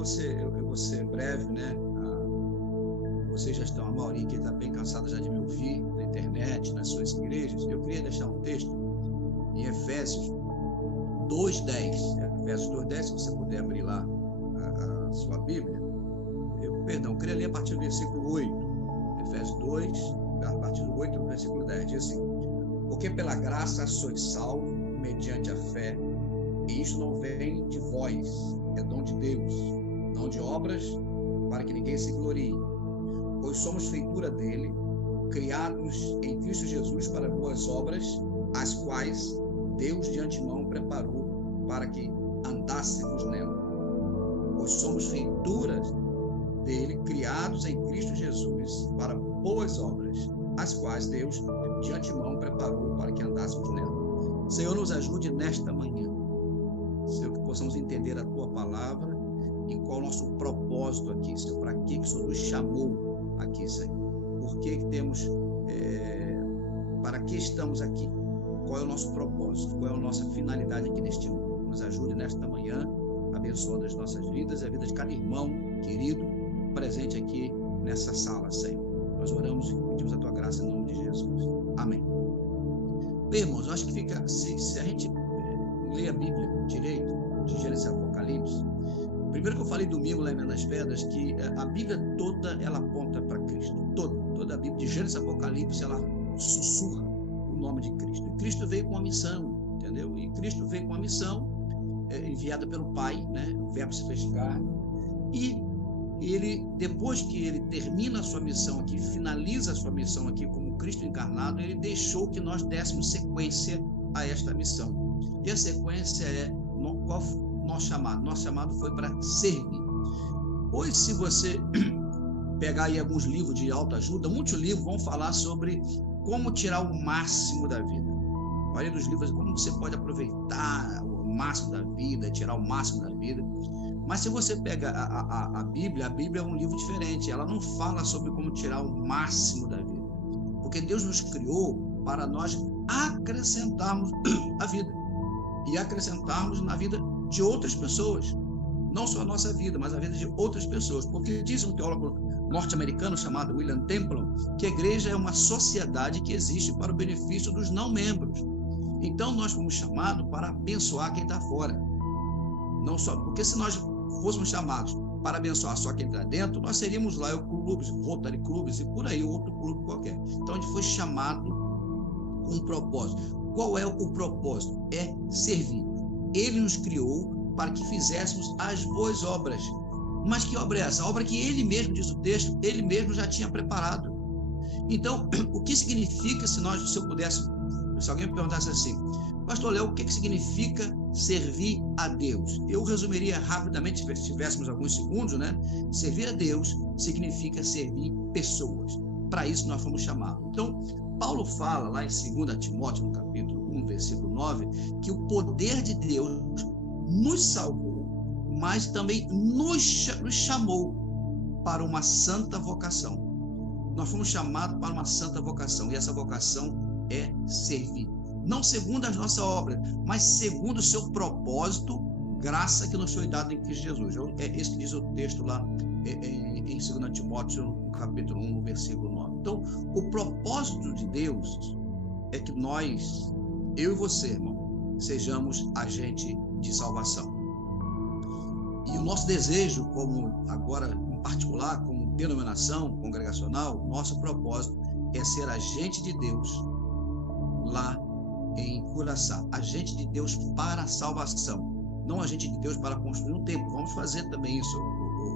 eu vou ser breve, né? Vocês já estão, a maioria aqui está bem cansada já de me ouvir na internet, nas suas igrejas. Eu queria deixar um texto em Efésios 2:10. Efésios 2:10, se você puder abrir lá a sua Bíblia. Eu queria ler a partir do versículo 8. Efésios 2, a partir do 8 do versículo 10. Diz assim: porque pela graça sois salvos mediante a fé, e isto não vem de vós, é dom de Deus, não de obras, para que ninguém se glorie. Pois somos feitura dele, criados em Cristo Jesus para boas obras, as quais Deus de antemão preparou para que andássemos nela. Pois somos feituras dele, criados em Cristo Jesus para boas obras, as quais Deus de antemão preparou para que andássemos nela. Senhor, nos ajude nesta manhã. Senhor, que possamos entender a Tua palavra e qual é o nosso propósito aqui, Senhor, para que o Senhor nos chamou aqui, Senhor. Por que temos, para que estamos aqui? Qual é o nosso propósito? Qual é a nossa finalidade aqui neste mundo? Nos ajude nesta manhã, abençoando as nossas vidas e a vida de cada irmão querido presente aqui nessa sala, Senhor. Nós oramos e pedimos a Tua graça em nome de Jesus. Amém. Bem, irmãos, eu acho que fica, se a gente lê a Bíblia direito, de Gênesis e Apocalipse, primeiro que eu falei domingo lá em Minas Pedras, que a Bíblia toda, ela aponta para Cristo. Toda a Bíblia, de Gênesis e Apocalipse, ela sussurra o nome de Cristo. E Cristo veio com uma missão, entendeu? E Cristo veio com uma missão enviada pelo Pai, né? O Verbo se fez carne. E ele, depois que ele termina a sua missão aqui, finaliza a sua missão aqui como Cristo encarnado, ele deixou que nós dessemos sequência a esta missão. E a sequência qual nosso chamado? Nosso chamado foi para servir. Hoje, se você pegar aí alguns livros de autoajuda, muitos livros vão falar sobre como tirar o máximo da vida. A maioria dos livros, como você pode aproveitar o máximo da vida, tirar o máximo da vida. Mas se você pega a Bíblia é um livro diferente. Ela não fala sobre como tirar o máximo da vida. Porque Deus nos criou para nós acrescentarmos a vida. E acrescentarmos na vida de outras pessoas. Não só a nossa vida, mas a vida de outras pessoas. Porque diz um teólogo norte-americano chamado William Templin que a igreja é uma sociedade que existe para o benefício dos não-membros. Então nós fomos chamados para abençoar quem está fora. Não só, porque se nós fôssemos chamados para abençoar só quem está dentro, nós seríamos lá clubes, Rotary Clubes e por aí, outro clube qualquer. Então a gente foi chamado com um propósito. Qual é o propósito? É servir. Ele nos criou para que fizéssemos as boas obras. Mas que obra é essa? A obra que ele mesmo, diz o texto, ele mesmo já tinha preparado. Então, o que significa, se eu pudesse, se alguém me perguntasse assim, Pastor Léo, o que significa servir a Deus? Eu resumiria rapidamente, se tivéssemos alguns segundos, né? Servir a Deus significa servir pessoas. Para isso nós fomos chamados. Então, Paulo fala lá em 2 Timóteo, no capítulo 1, versículo 9, que o poder de Deus nos salvou, mas também nos chamou para uma santa vocação. Nós fomos chamados para uma santa vocação, e essa vocação é servir. Não segundo as nossas obras, mas segundo o seu propósito, graça que nos foi dada em Cristo Jesus. É isso que diz o texto lá em 2 Timóteo, no capítulo 1, no versículo 9. Então, o propósito de Deus é que nós, eu e você, irmão, sejamos agente de salvação. E o nosso desejo, como agora em particular, como denominação congregacional, nosso propósito é ser agente de Deus lá em Curaçá, agente de Deus para a salvação, não agente de Deus para construir um templo. Vamos fazer também isso,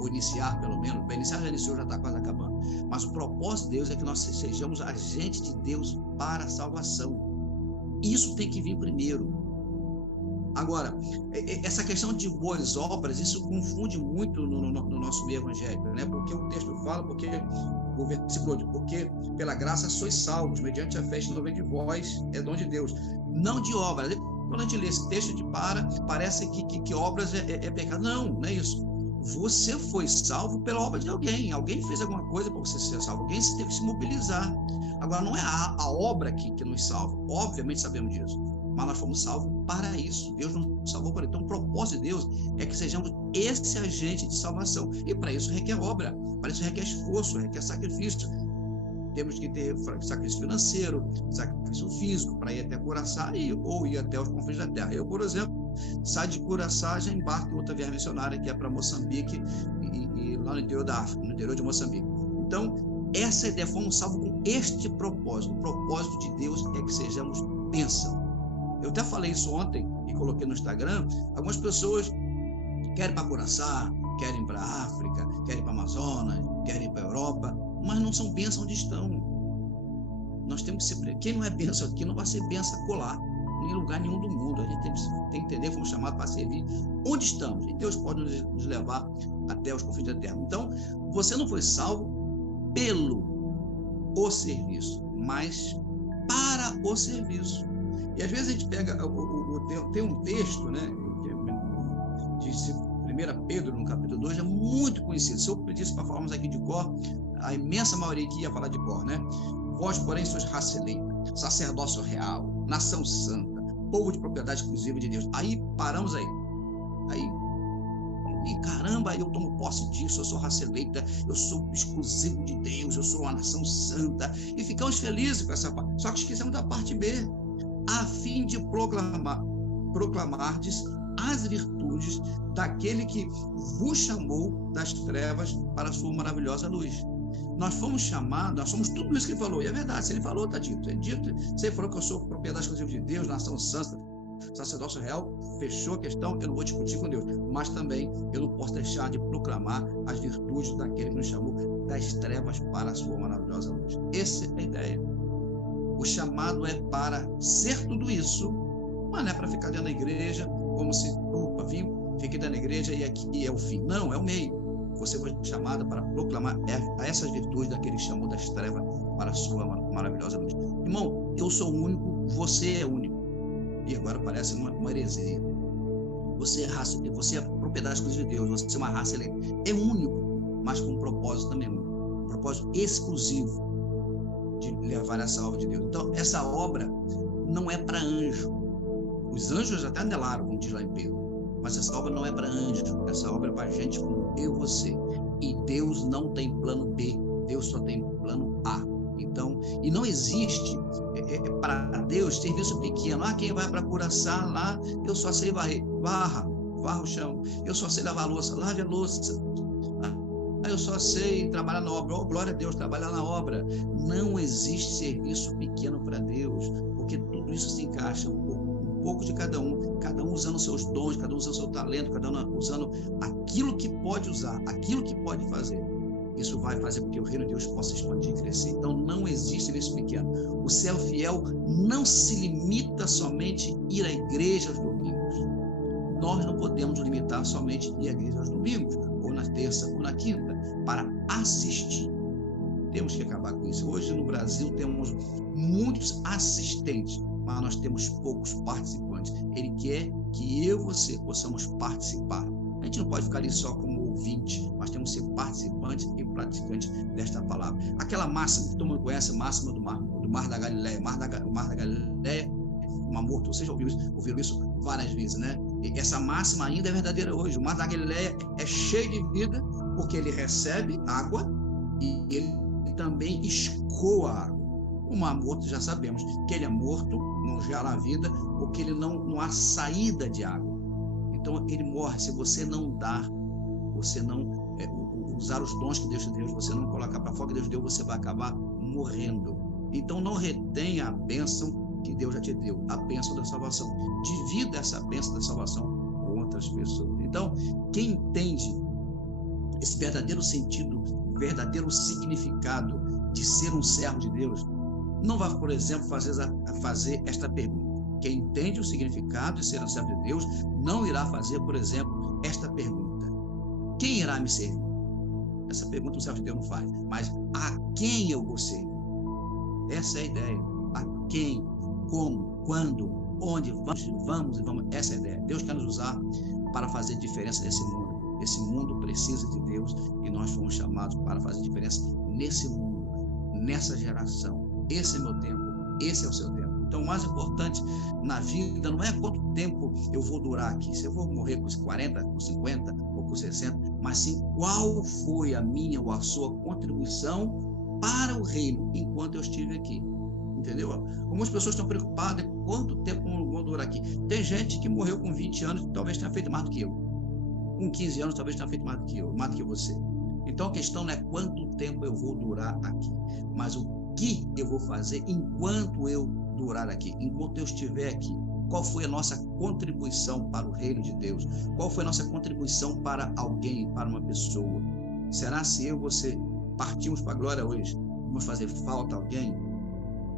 ou iniciar pelo menos. Para iniciar já iniciou, já está quase acabando. Mas o propósito de Deus é que nós sejamos agentes de Deus para a salvação. Isso tem que vir primeiro. Agora, essa questão de boas obras, isso confunde muito no nosso meio evangélico, né? Porque o texto fala, o versículo diz, porque pela graça sois salvos, mediante a fé, não vem de vós, é dom de Deus, não de obras. Quando a gente lê esse texto, parece que obras é pecado. Não é isso. Você foi salvo pela obra de alguém. Alguém fez alguma coisa para você ser salvo. Alguém teve que se mobilizar. Agora, não é a obra que nos salva. Obviamente sabemos disso. mas nós fomos salvos para isso. Deus nos salvou para isso. Então, o propósito de Deus é que sejamos esse agente de salvação. E para isso requer obra, para isso requer esforço, requer sacrifício. Temos que ter sacrifício financeiro, sacrifício físico, para ir até Curaçá ou ir até os confins da terra. Eu, por exemplo, saio de Curaçá, já embarco em outra viagem missionária, que é para Moçambique, e lá no interior da África, no interior de Moçambique. Então, essa ideia, fomos salvos com este propósito. O propósito de Deus é que sejamos bênção. Eu até falei isso ontem e coloquei no Instagram. Algumas pessoas querem ir para Curaçá, querem ir para a África, querem ir para a Amazonas, querem ir para a Europa, mas não são bênçãos onde estão. Nós temos que ser. Quem não é bênção aqui não vai ser bênção acolá, em lugar nenhum do mundo. A gente tem que entender que fomos chamados para servir onde estamos. E Deus pode nos levar até os confins da terra. Então, você não foi salvo pelo o serviço, mas para o serviço. E às vezes a gente pega, tem um texto, né, de 1 Pedro, no capítulo 2, é muito conhecido. Se eu pedisse para falarmos aqui de cor, a imensa maioria aqui ia falar de cor, né? Vós, porém, sois raça eleita, sacerdócio real, nação santa, povo de propriedade exclusiva de Deus. Aí paramos aí. E caramba, eu tomo posse disso, eu sou raça eleita, eu sou exclusivo de Deus, eu sou uma nação santa. E ficamos felizes com essa parte. Só que esquecemos da parte B. A fim de proclamardes as virtudes daquele que vos chamou das trevas para a sua maravilhosa luz. Nós fomos chamados, nós somos tudo isso que ele falou, e é verdade, se ele falou, está dito. É dito, se ele falou que eu sou propriedade exclusiva de Deus, nação santa, sacerdócio real, fechou a questão, eu não vou discutir com Deus, mas também eu não posso deixar de proclamar as virtudes daquele que nos chamou das trevas para a sua maravilhosa luz. Essa é a ideia. O chamado é para ser tudo isso, mas não é para ficar dentro da igreja, como se, fiquei dentro da igreja e aqui é o fim. Não, é o meio. Você foi chamado para proclamar essas virtudes daquele que chamou das trevas para a sua maravilhosa luz. Irmão, eu sou único, você é único. E agora parece uma heresia. Você é propriedade exclusiva de Deus, você é uma raça eleita. É único, mas com um propósito também único. Um propósito exclusivo de levar essa obra de Deus. Então, essa obra não é para anjo. Os anjos até anelaram, como diz lá em Pedro. Mas essa obra não é para anjo. Essa obra é para gente como eu e você. E Deus não tem plano B. Deus só tem plano A. Então, e não existe para Deus serviço pequeno. Quem vai para Curaçá lá, eu só sei varrer. Varra o chão. Eu só sei lavar a louça. Lave a louça. Eu só sei trabalhar na obra. Oh, glória a Deus, trabalhar na obra. Não existe serviço pequeno para Deus, porque tudo isso se encaixa um pouco de cada um usando seus dons, cada um usando seu talento, cada um usando aquilo que pode usar, aquilo que pode fazer. Isso vai fazer com que o reino de Deus possa expandir e crescer. Então, não existe serviço pequeno. O servo fiel não se limita somente a ir à igreja aos domingos. Nós não podemos limitar somente a ir à igreja aos domingos, ou na terça, ou na quinta, para assistir. Temos que acabar com isso. Hoje, no Brasil, temos muitos assistentes, mas nós temos poucos participantes. Ele quer que eu e você possamos participar. A gente não pode ficar ali só como ouvinte, mas temos que ser participantes e praticantes desta palavra. Aquela máxima que todo mundo conhece, a máxima do mar da Galileia. Mar da Galileia, uma morto. Vocês já ouviram isso várias vezes, né? E essa máxima ainda é verdadeira hoje. O mar da Galileia é cheio de vida, porque ele recebe água e ele também escoa a água. O mar morto, já sabemos que ele é morto, não gera a vida, porque ele não há saída de água. Então, ele morre. Se você não dar, você não usar os dons que Deus te deu, você não colocar para fora que Deus deu, você vai acabar morrendo. Então, não retenha a bênção que Deus já te deu, a bênção da salvação. Divida essa bênção da salvação com outras pessoas. Então, quem entende esse verdadeiro sentido, verdadeiro significado de ser um servo de Deus, não vai, por exemplo, fazer esta pergunta. Quem entende o significado de ser um servo de Deus não irá fazer, por exemplo, esta pergunta: quem irá me servir? Essa pergunta o servo de Deus não faz, mas a quem eu vou servir? Essa é a ideia. A quem, como, quando, onde vamos. Essa é a ideia. Deus quer nos usar para fazer diferença nesse mundo. Esse mundo precisa de Deus e nós fomos chamados para fazer diferença nesse mundo, nessa geração. Esse é meu tempo, esse é o seu tempo. Então, o mais importante na vida não é quanto tempo eu vou durar aqui, se eu vou morrer com 40, com 50 ou com 60, mas sim qual foi a minha ou a sua contribuição para o reino enquanto eu estive aqui. Entendeu? Algumas pessoas estão preocupadas em quanto tempo eu vou durar aqui. Tem gente que morreu com 20 anos, talvez tenha feito mais do que eu. Com 15 anos, talvez tenha feito mais do que eu, mais do que você. Então, a questão não é quanto tempo eu vou durar aqui, mas o que eu vou fazer enquanto eu durar aqui, enquanto eu estiver aqui. Qual foi a nossa contribuição para o reino de Deus? Qual foi a nossa contribuição para alguém, para uma pessoa? Será se eu e você partimos para a glória hoje, vamos fazer falta a alguém?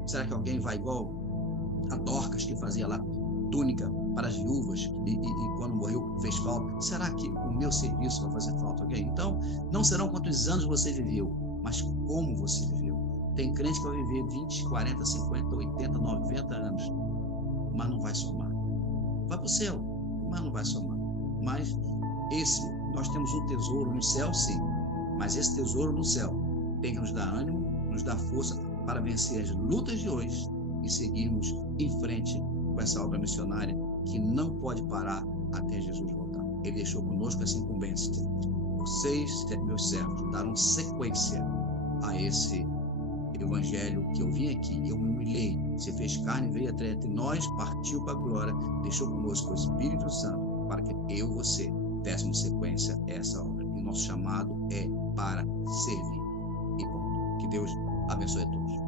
Será que alguém vai igual a Dorcas, que fazia lá túnica para as viúvas e quando morreu fez falta? Será que o meu serviço vai fazer falta a alguém? Então, não serão quantos anos você viveu, mas como você viveu. Tem crente que vai viver 20, 40, 50, 80, 90 anos, mas não vai somar. Vai para o céu, mas não vai somar. Mas nós temos um tesouro no céu, sim, mas esse tesouro no céu tem que nos dar ânimo, nos dar força para vencer as lutas de hoje e seguirmos em frente com essa obra missionária que não pode parar até Jesus voltar. Ele deixou conosco essa incumbência. Vocês, meus servos, darão sequência a esse evangelho que eu vim aqui, eu me humilhei, se fez carne, veio até entre nós, partiu para a glória, deixou conosco o Espírito Santo para que eu e você dessemos sequência a essa obra. E nosso chamado é para servir. E ponto. Que Deus abençoe a todos.